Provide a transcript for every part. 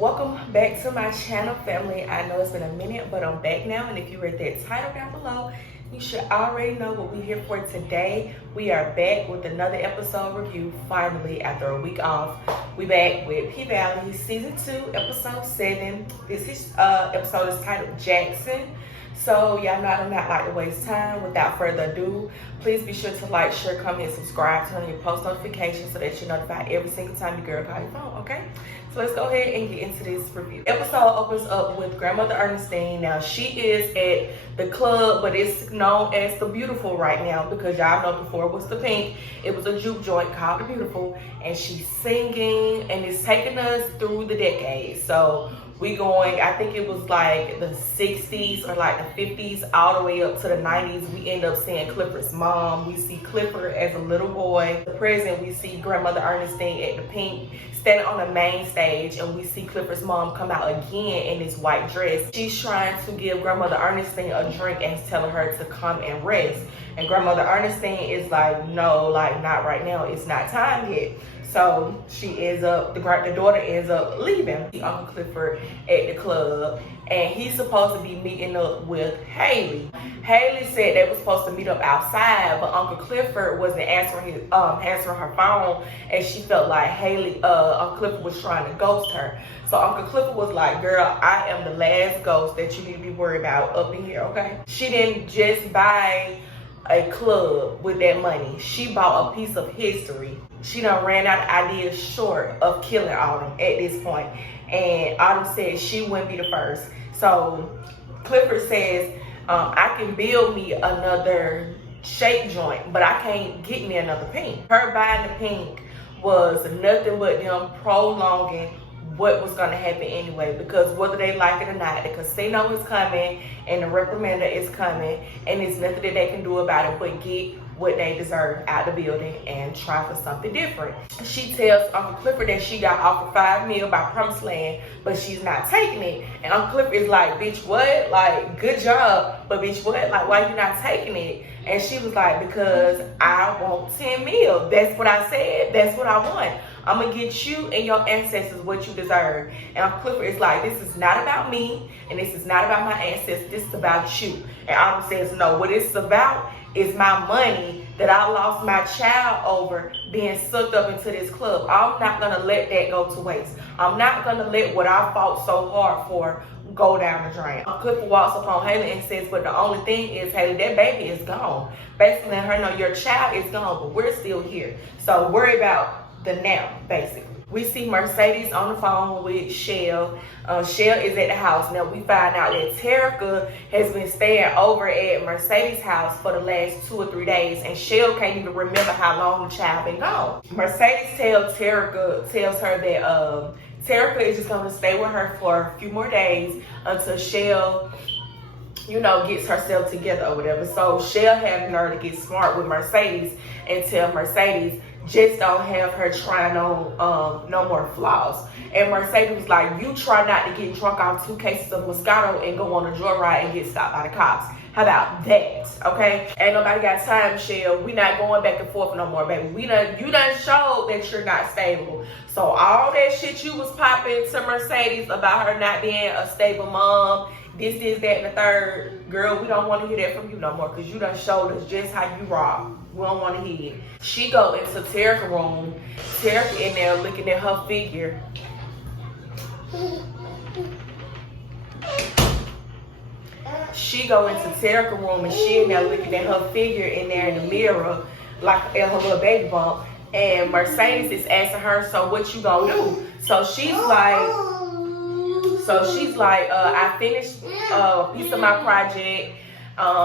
Welcome back to my channel, family. I know it's been a minute, but I'm back now, and if you read that title down below, you should already know what we're here for today. We are back with another episode review, finally, after a week off. We back with P-Valley, Season 2, Episode 7. This episode is titled Jackson. So y'all know I do not like to waste time. Without further ado, please be sure to like, share, comment, subscribe, turn on your post notifications so that you're notified every single time your girl call your phone, okay? So let's go ahead and get into this review. Episode opens up with Grandmother Ernestine. Now she is at the club, but it's known as the Beautiful right now because y'all know before it was the Pink. It was a juke joint called the Beautiful, and she's singing, and it's taking us through the decades. So we going, I think it was like the 60s or like the 50s all the way up to the 90s. We end up seeing Clifford's mom. We see Clifford as a little boy. The present, we see Grandmother Ernestine at the Pink standing on the main stage, and we see Clifford's mom come out again in this white dress. She's trying to give Grandmother Ernestine a drink and telling her to come and rest. And Grandmother Ernestine is like, no, like not right now. It's not time yet. So she ends up, the daughter ends up leaving Uncle Clifford at the club, and he's supposed to be meeting up with Haley. Haley said they were supposed to meet up outside, but Uncle Clifford wasn't answering her phone, and she felt like Uncle Clifford was trying to ghost her. So Uncle Clifford was like, girl, I am the last ghost that you need to be worried about up in here, okay? She didn't just buy a club with that money. She bought a piece of history. She done ran out of ideas short of killing Autumn at this point. And Autumn said she wouldn't be the first. So Clifford says, I can build me another shake joint, but I can't get me another Pink. Her buying the Pink was nothing but them prolonging what was going to happen anyway, because whether they like it or not, the casino is coming and the reprimander is coming, and there's nothing that they can do about it but get what they deserve out the building and try for something different. She tells Uncle Clifford that she got offered $5 million by Promised Land, but she's not taking it. And Uncle Clifford is like, bitch, what? Like, good job, but bitch, what? Like, why you not taking it? And she was like, because I want 10 mil. That's what I said. That's what I want. I'm going to get you and your ancestors what you deserve. And Uncle Clifford is like, this is not about me, and this is not about my ancestors. This is about you. And Autumn says, no, what it's about is my money that I lost my child over being sucked up into this club. I'm not going to let that go to waste. I'm not going to let what I fought so hard for go down the drain. Clifford walks up on Haley and says, but the only thing is, Haley, that baby is gone. Basically letting her know your child is gone, but we're still here. So worry about the now, basically. We see Mercedes on the phone with Shell. Shell is at the house. Now we find out that Terica has been staying over at Mercedes' house for the last 2 or 3 days, and Shell can't even remember how long the child been gone. Mercedes tells her that Terica is just going to stay with her for a few more days until Shell, gets herself together or whatever. So Shell had the nerve to get smart with Mercedes and tell Mercedes, just don't have her trying on no more flaws. And Mercedes was like, you try not to get drunk off 2 cases of Moscato and go on a joyride and get stopped by the cops. How about that, okay? Ain't nobody got time, Shell. We not going back and forth no more, baby. You done showed that you're not stable. So all that shit you was popping to Mercedes about her not being a stable mom, this, that, and the third, girl, we don't want to hear that from you no more, because you done showed us just how you rock. We don't want to hear it. She go into Terica's room. Terica in there looking at her figure. She go into Terica's room, and she in there looking at her figure in there in the mirror, like at her little baby bump. And Mercedes is asking her, so what you gonna do? So she's like, I finished a piece of my project.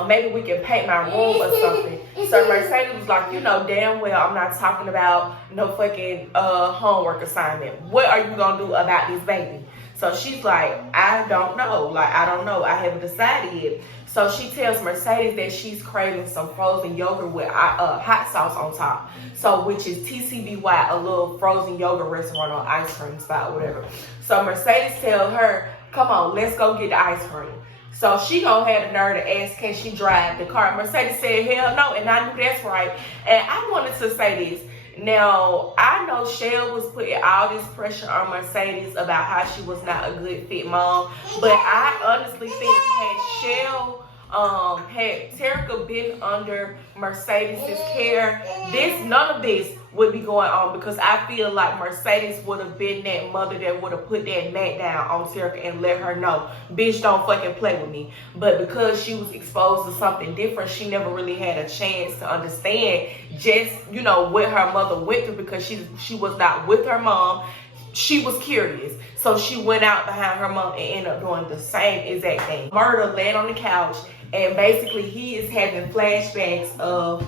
Maybe we can paint my room or something. So Mercedes was like, damn well I'm not talking about no fucking homework assignment. What are you gonna do about this baby? So she's like, I don't know. I haven't decided yet. So she tells Mercedes that she's craving some frozen yogurt with hot sauce on top. So, which is TCBY, a little frozen yogurt restaurant or ice cream spot, whatever. So Mercedes tells her, come on, let's go get the ice cream. So she gonna have the nerve to ask, can she drive the car? Mercedes said, hell no, and I knew that's right. And I wanted to say this. Now, I know Shell was putting all this pressure on Mercedes about how she was not a good fit mom, but I honestly think had Terica been under Mercedes' care, none of this would be going on, because I feel like Mercedes would have been that mother that would have put that mat down on Terica and let her know, bitch, don't fucking play with me. But because she was exposed to something different, she never really had a chance to understand just, what her mother went through, because she was not with her mom. She was curious, so she went out behind her mom and ended up doing the same exact thing. Murder laying on the couch, and basically he is having flashbacks of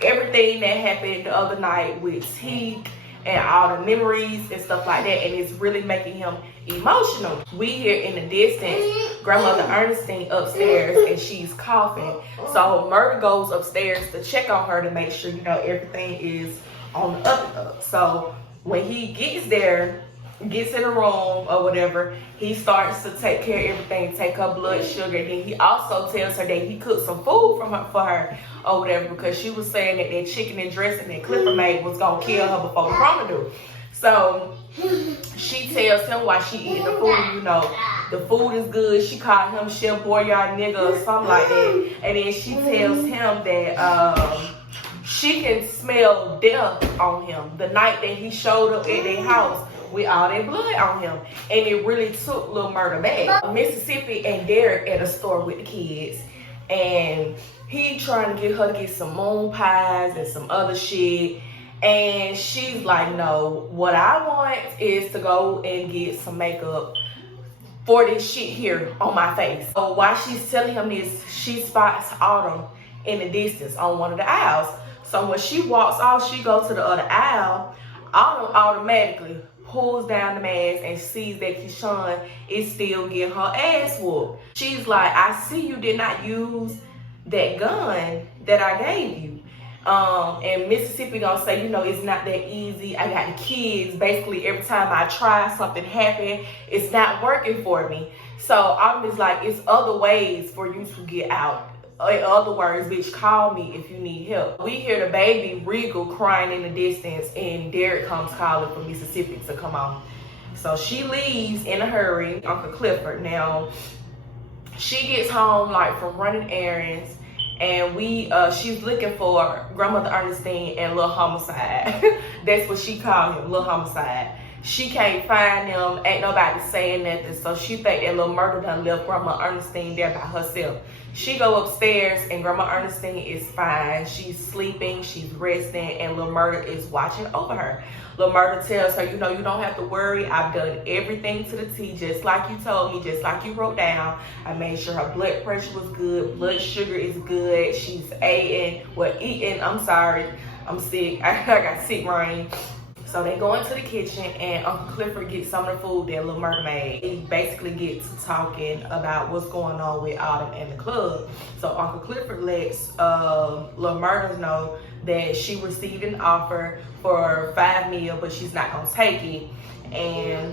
everything that happened the other night with Teak and all the memories and stuff like that, and it's really making him emotional. We hear in the distance Grandmother Ernestine upstairs, and she's coughing. So Murder goes upstairs to check on her to make sure, everything is on the up and up. So when he gets there, gets in the room or whatever, he starts to take care of everything, take her blood sugar. Then he also tells her that he cooked some food for her or whatever, because she was saying that that chicken and dressing that Clifford made was gonna kill her before the Corona do. So she tells him why she eating the food, the food is good. She called him Chef Boyard nigga or something like that. And then she tells him that she can smell death on him the night that he showed up at their house with all that blood on him. And it really took Lil Murder back. Mississippi and Derek at a store with the kids, and he trying to get her to get some moon pies and some other shit. And she's like, no, what I want is to go and get some makeup for this shit here on my face. So while she's telling him this, she spots Autumn in the distance on one of the aisles. So when she walks off, she goes to the other aisle. Autumn automatically pulls down the mask and sees that Keyshawn is still getting her ass whooped. She's like, I see you did not use that gun that I gave you. And Mississippi gonna say, it's not that easy. I got the kids. Basically, every time I try, something happen. It's not working for me. So Autumn is like, it's other ways for you to get out. In other words, bitch, call me if you need help. We hear the baby Regal crying in the distance, and Derek comes calling for Mississippi to come on. So she leaves in a hurry, Uncle Clifford. Now, she gets home from running errands, and she's looking for Grandmother Ernestine and Lil Homicide. That's what she called him, Lil Homicide. She can't find them, ain't nobody saying nothing, so she think that Lil Murder done left Grandma Ernestine there by herself. She go upstairs, and Grandma Ernestine is fine. She's sleeping, she's resting, and Lil Murder is watching over her. Lil Murder tells her, you don't have to worry. I've done everything to the T, just like you told me, just like you wrote down. I made sure her blood pressure was good, blood sugar is good. She's eating, I'm sorry, I'm sick. I got sick brain. So they go into the kitchen, and Uncle Clifford gets some of the food that Lil Murder made. He basically gets talking about what's going on with Autumn and the club. So Uncle Clifford lets Lil Murder know that she received an offer for $5 million, but she's not gonna take it. And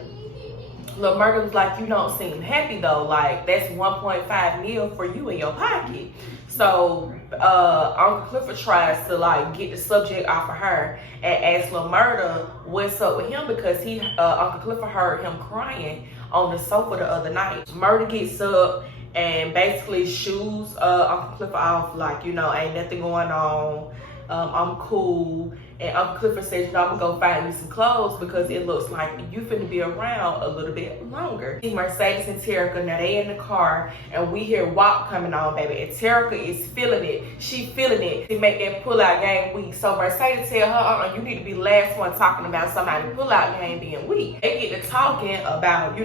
Lil Murder was like, you don't seem happy though. That's $1.5 million for you in your pocket. So Uncle Clifford tries to get the subject off of her and asks Lil Murder what's up with him, because Uncle Clifford heard him crying on the sofa the other night. Murder gets up and basically shoos Uncle Clifford off, ain't nothing going on. I'm cool. And Uncle Clifford says, I'm gonna go find me some clothes, because it looks like you finna be around a little bit longer. Mercedes and Terica, now they in the car, and we hear WAP coming on, baby. And Terica is feeling it. She feeling it. They make that pull-out game weak. So Mercedes tell her, you need to be the last one talking about somebody's pull-out game being weak. They get to talking about,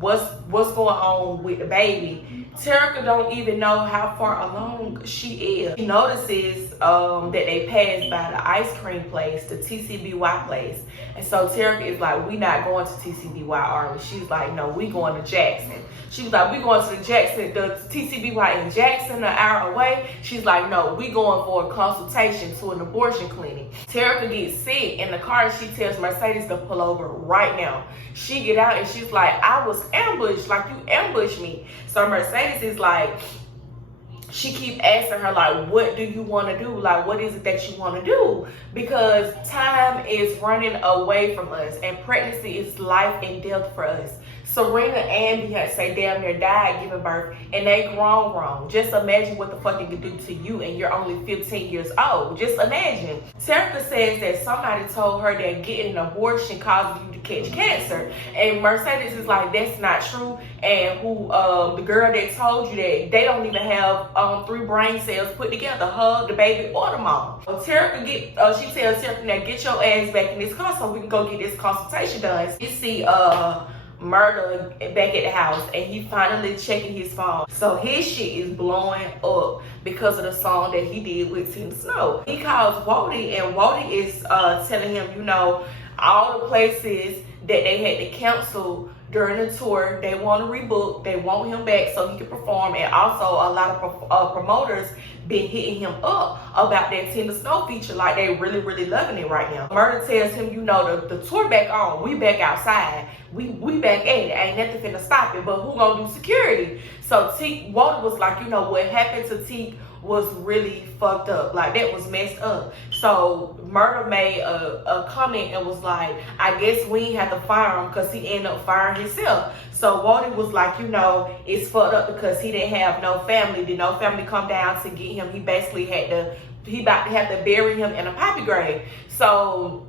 what's going on with the baby. Terica don't even know how far along she is. She notices that they passed by the ice cream place, the TCBY place. And so Terica is like, we not going to TCBY, are we? She's like, no, we going to Jackson. She was like, we going to the TCBY in Jackson, an hour away. She's like, no, we going for a consultation to an abortion clinic. Terica gets sick in the car, and she tells Mercedes to pull over right now. She get out, and she's like, I was ambushed, you ambushed me. So Mercedes is like, she keep asking her, like, what do you want to do? Like, what is it that you want to do? Because time is running away from us, and pregnancy is life and death for us. Serena and Beyonce damn near died giving birth, and they grown. Just imagine what the fuck it could do to you, and you're only 15 years old. Just imagine. Terica says that somebody told her that getting an abortion causes you to catch cancer, and Mercedes is like, that's not true. And the girl that told you that, they don't even have 3 brain cells put together, her, the baby, or the mom. Terica she tells Terica, now get your ass back in this car so we can go get this consultation done. You see Murder back at the house, and he finally checking his phone. So his shit is blowing up because of the song that he did with Tina Snow. He calls Wody, and Wody is telling him, you know, all the places that they had to cancel during the tour, they want to rebook, they want him back so he can perform. And also a lot of promoters been hitting him up about that Tina Snow feature, like they really loving it right now. Murder tells him, you know, the tour back on, we back outside, we back at it, ain't nothing finna stop it, but who gonna do security? So Walter was like, you know, what happened to Teak was really fucked up, like that was messed up. So Murder made a comment and was like, I guess we ain't have to fire him because he ended up firing himself. So Walter was like, you know, it's fucked up because he didn't have no family. Did no family come down to get him? He basically he about to have to bury him in a poppy grave. So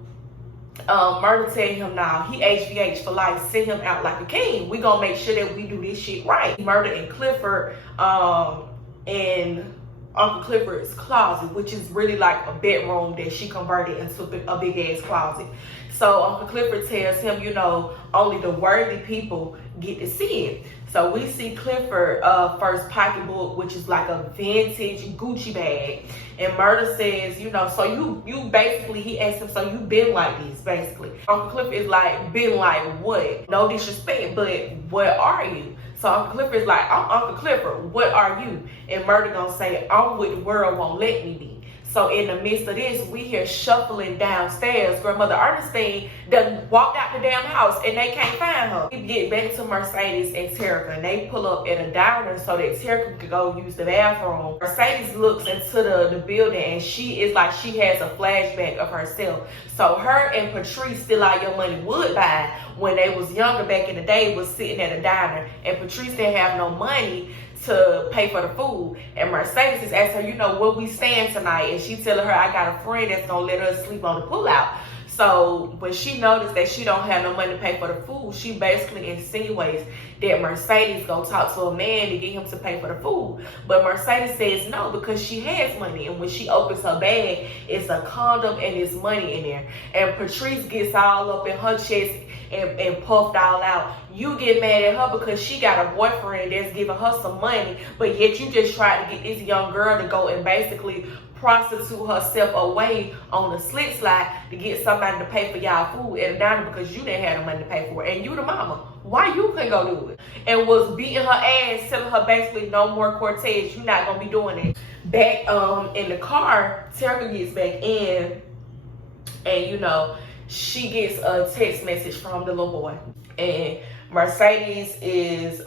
Murder telling him, now he HVH for life, send him out like a king. We gonna make sure that we do this shit right. Murder and Clifford in Uncle Clifford's closet, which is really like a bedroom that she converted into a big ass closet. So Uncle Clifford tells him, you know, only the worthy people get to see it. So we see Clifford first pocketbook, which is like a vintage Gucci bag. And Murder says, you know, so you basically, he asked him, so you been like this, basically. Uncle Clifford is like, been like what? No disrespect, but what are you? So Uncle Clifford is like, I'm Uncle Clifford, what are you? And Murder gonna say, I'm what the world won't let me be. So in the midst of this, we hear shuffling downstairs. Grandmother Ernestine done walked out the damn house and they can't find her. We get back to Mercedes and Terica, and they pull up at a diner so that Terica could go use the bathroom. Mercedes looks into the building, and she is like, she has a flashback of herself. So her and Patrice, Still Out Your Money would buy, when they was younger back in the day, was sitting at a diner, and Patrice didn't have no money to pay for the food. And Mercedes is asking her, you know, where we staying tonight? And she telling her, I got a friend that's gonna let her sleep on the pullout. So when she noticed that she don't have no money to pay for the food, she basically insinuates that Mercedes gonna talk to a man to get him to pay for the food. But Mercedes says no, because she has money. And when she opens her bag, it's a condom and it's money in there. And Patrice gets all up in her chest and puffed all out. You get mad at her because she got a boyfriend that's giving her some money, but yet you just tried to get this young girl to go and basically prostitute herself away on the slit slide to get somebody to pay for y'all food at a diner because you didn't have the money to pay for it. And you the mama, why you couldn't go do it? And was beating her ass, telling her basically, no more Cortez, you're not gonna be doing it. Back in the car, Terica gets back in, and you know, she gets a text message from the little boy, and Mercedes is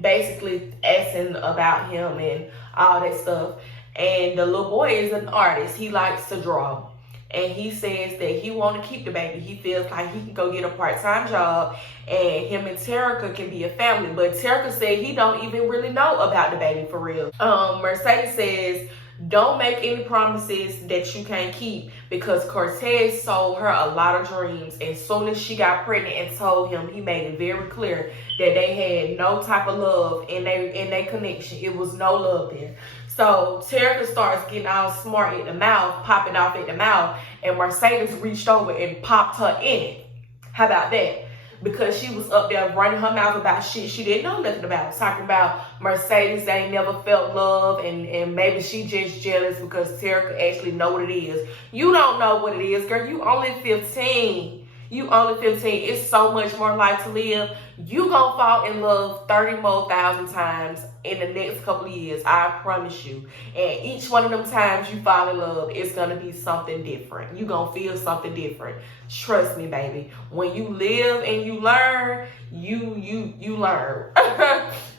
basically asking about him and all that stuff. And the little boy is an artist. He likes to draw. And he says that he want to keep the baby. He feels like he can go get a part-time job and him and Terica can be a family. But Terica said he don't even really know about the baby for real. Mercedes says, don't make any promises that you can't keep, because Cortez sold her a lot of dreams. As soon as she got pregnant and told him, he made it very clear that they had no type of love in their connection. It was no love there. So Terica starts getting all smart at the mouth, popping off at the mouth, and Mercedes reached over and popped her in it. How about that? Because she was up there running her mouth about shit she didn't know nothing about. Talking about Mercedes ain't never felt love, and maybe she just jealous because Terica actually know what it is. You don't know what it is, girl. You only 15. You only 15. It's so much more life to live. You gonna fall in love 30 more thousand times in the next couple of years. I promise you. And each one of them times you fall in love, it's gonna be something different. You gonna feel something different. Trust me, baby. When you live and you learn, you learn.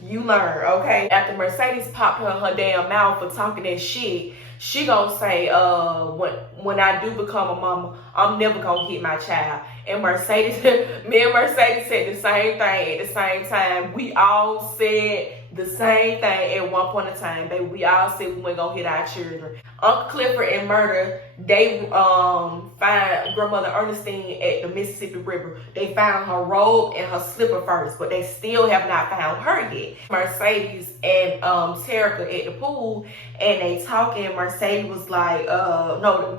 You learn, okay? After Mercedes popped her in her damn mouth for talking that shit, she gonna say, when I do become a mama, I'm never gonna hit my child. And Mercedes, me and Mercedes said the same thing at the same time. We all said the same thing at one point in time. We all said we weren't gonna hit our children. Uncle Clifford and Murder, they find grandmother Ernestine at the Mississippi River. They found her robe and her slipper first, but they still have not found her yet. Mercedes and Terica at the pool, and they talking. Mercedes was like,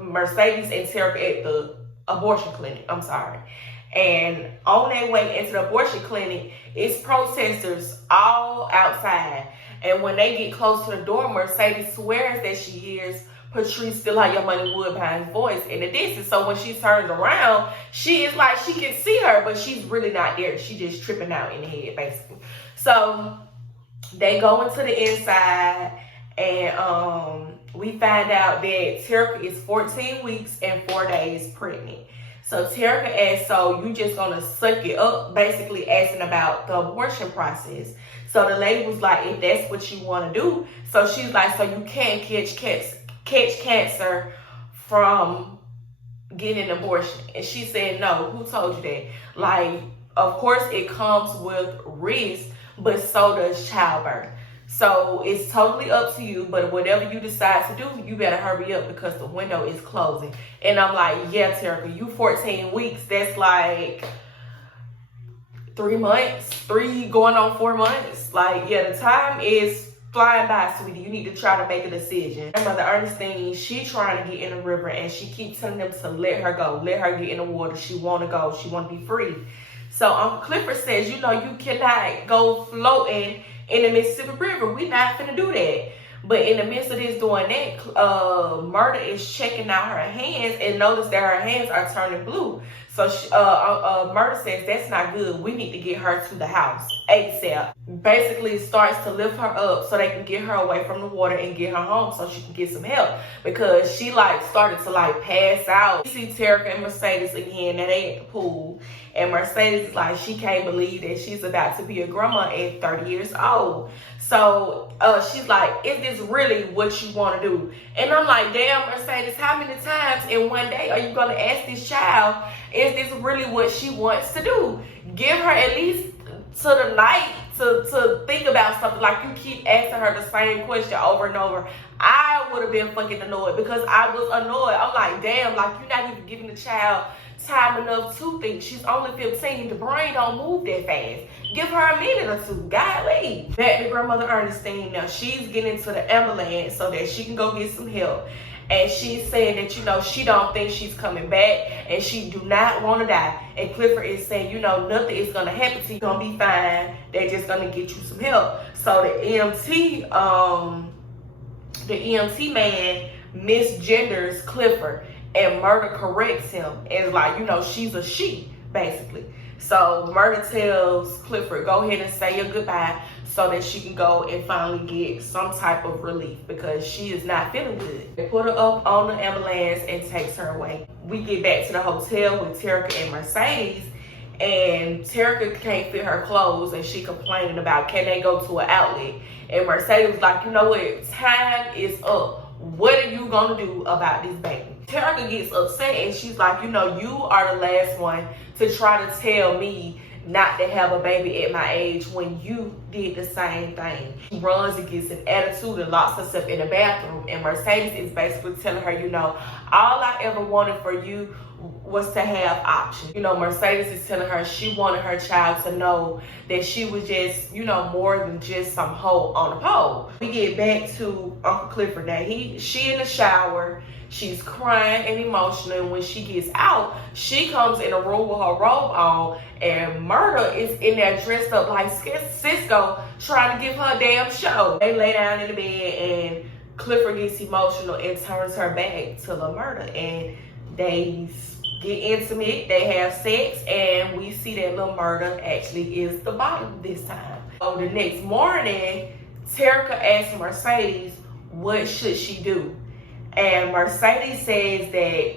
Mercedes and Terica at the abortion clinic. I'm sorry. And on their way into the abortion clinic, it's protesters all outside. And when they get close to the door, Mercedes swears that she hears Patrice Still Like Your Money Woodbine's voice in the distance. So when she turns around, she is like, she can see her, but she's really not there. She just tripping out in the head, basically. So they go into the inside, and we find out that Terica is 14 weeks and 4 days pregnant. So Terica asked, so you just gonna suck it up, basically asking about the abortion process. So the lady was like, if that's what you want to do. So she's like, so you can't catch cancer from getting an abortion. And she said, no, who told you that? Like, of course it comes with risk, but so does childbirth. So it's totally up to you, but whatever you decide to do, you better hurry up because the window is closing. And I'm like, yeah, Terica, you 14 weeks, that's like 3 months, 3 going on 4 months. Like, yeah, the time is flying by, sweetie. You need to try to make a decision. Mother Ernestine, she trying to get in the river, and she keeps telling them to let her go, let her get in the water. She want to go, she want to be free. So Uncle Clifford says, you know, you cannot go floating in the Mississippi River. We not finna do that. But in the midst of this doing that, Murder is checking out her hands and notice that her hands are turning blue. So Murder says, that's not good. We need to get her to the house ASAP. Basically starts to lift her up so they can get her away from the water and get her home so she can get some help. Because she started to pass out. You see Terica and Mercedes again, now they at the pool. And Mercedes is like, she can't believe that she's about to be a grandma at 30 years old. So she's like, is this really what you want to do? And I'm like, damn, Mercedes, how many times in one day are you going to ask this child, is this really what she wants to do? Give her at least to the night to think about something. Like, you keep asking her the same question over and over. I would have been fucking annoyed because I was annoyed. I'm like, damn, like, you're not even giving the child time enough to think. She's only 15. The brain don't move that fast. Give her a minute or two. Golly. Back to grandmother Ernestine. Now she's getting to the ambulance so that she can go get some help. And she's saying that, you know, she don't think she's coming back and she do not want to die. And Clifford is saying, you know, nothing is going to happen to you. You're going to be fine. They're just going to get you some help. So the EMT man misgenders Clifford, and Murder corrects him and is like, you know, she's a she, basically. So Murder tells Clifford, go ahead and say your goodbye so that she can go and finally get some type of relief because she is not feeling good. They put her up on the ambulance and takes her away. We get back to the hotel with Terica and Mercedes, and Terica can't fit her clothes and she complaining about, can they go to an outlet? And Mercedes was like, you know what, time is up. What are you gonna do about this baby? Terica gets upset and she's like, you know, you are the last one to try to tell me not to have a baby at my age when you did the same thing. She runs and gets an attitude and locks herself in the bathroom. And Mercedes is basically telling her, you know, all I ever wanted for you was to have options. You know, Mercedes is telling her she wanted her child to know that she was just, you know, more than just some hoe on a pole. We get back to Uncle Clifford. Now, she in the shower. She's crying and emotional. And when she gets out, she comes in a room with her robe on, and Murder is in there dressed up like Cisco, trying to give her a damn show. They lay down in the bed, and Clifford gets emotional and turns her back to the Murder, and they get intimate. They have sex, and we see that little Murder actually is the bottom this time. So the next morning, Terica asks Mercedes, what should she do? And Mercedes says that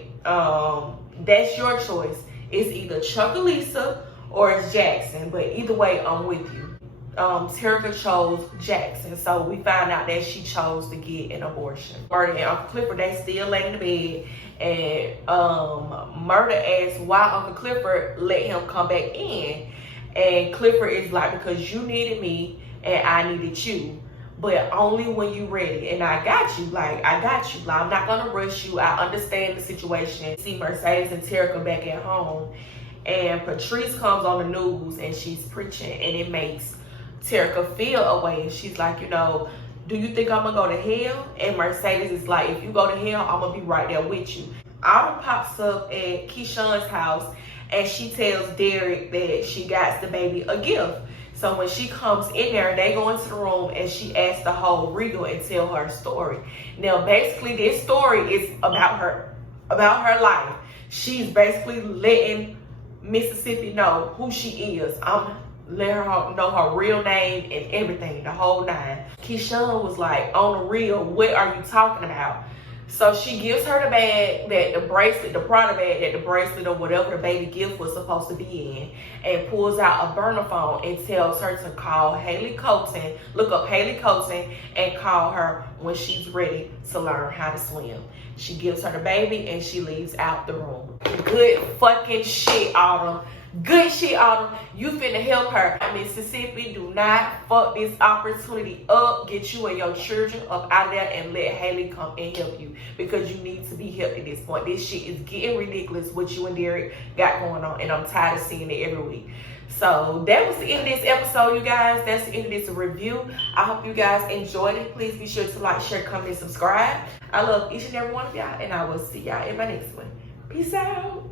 that's your choice. It's either Chuckalisa or it's Jackson, but either way, I'm with you. Terica chose Jackson, so we found out that she chose to get an abortion. Murder and Uncle Clifford, they still lay in the bed, and Murder asked why Uncle Clifford let him come back in, and Clifford is like, because you needed me and I needed you, but only when you ready, and I got you. Like, I'm not gonna rush you. I understand the situation. See Mercedes and Terica back at home, and Patrice comes on the news and she's preaching, and it makes Terica feel away. She's like, do you think I'm gonna go to hell? And Mercedes is like, if you go to hell, I'm gonna be right there with you. Autumn pops up at Keyshawn's house and she tells Derek that she got the baby a gift. So when she comes in there, they go into the room and she asks the whole regal and tell her story. Now, basically, this story is about her life. She's basically letting Mississippi know who she is. I'm letting her know her real name and everything, the whole nine. Keyshawn was like, on the real, what are you talking about? So she gives her the bag, the Prada bag that the bracelet or whatever the baby gift was supposed to be in, and pulls out a burner phone and tells her to call Haley Colton, look up Haley Colton, and call her when she's ready to learn how to swim. She gives her the baby and she leaves out the room. Good fucking shit, Autumn. Good shit, Autumn. You finna help her. Mississippi, do not fuck this opportunity up. Get you and your children up out of there and let Haley come and help you, because you need to be helped at this point. This shit is getting ridiculous what you and Derek got going on, and I'm tired of seeing it every week. So that was the end of this episode, you guys. That's the end of this review. I hope you guys enjoyed it. Please be sure to like, share, comment, and subscribe. I love each and every one of y'all, and I will see y'all in my next one. Peace out.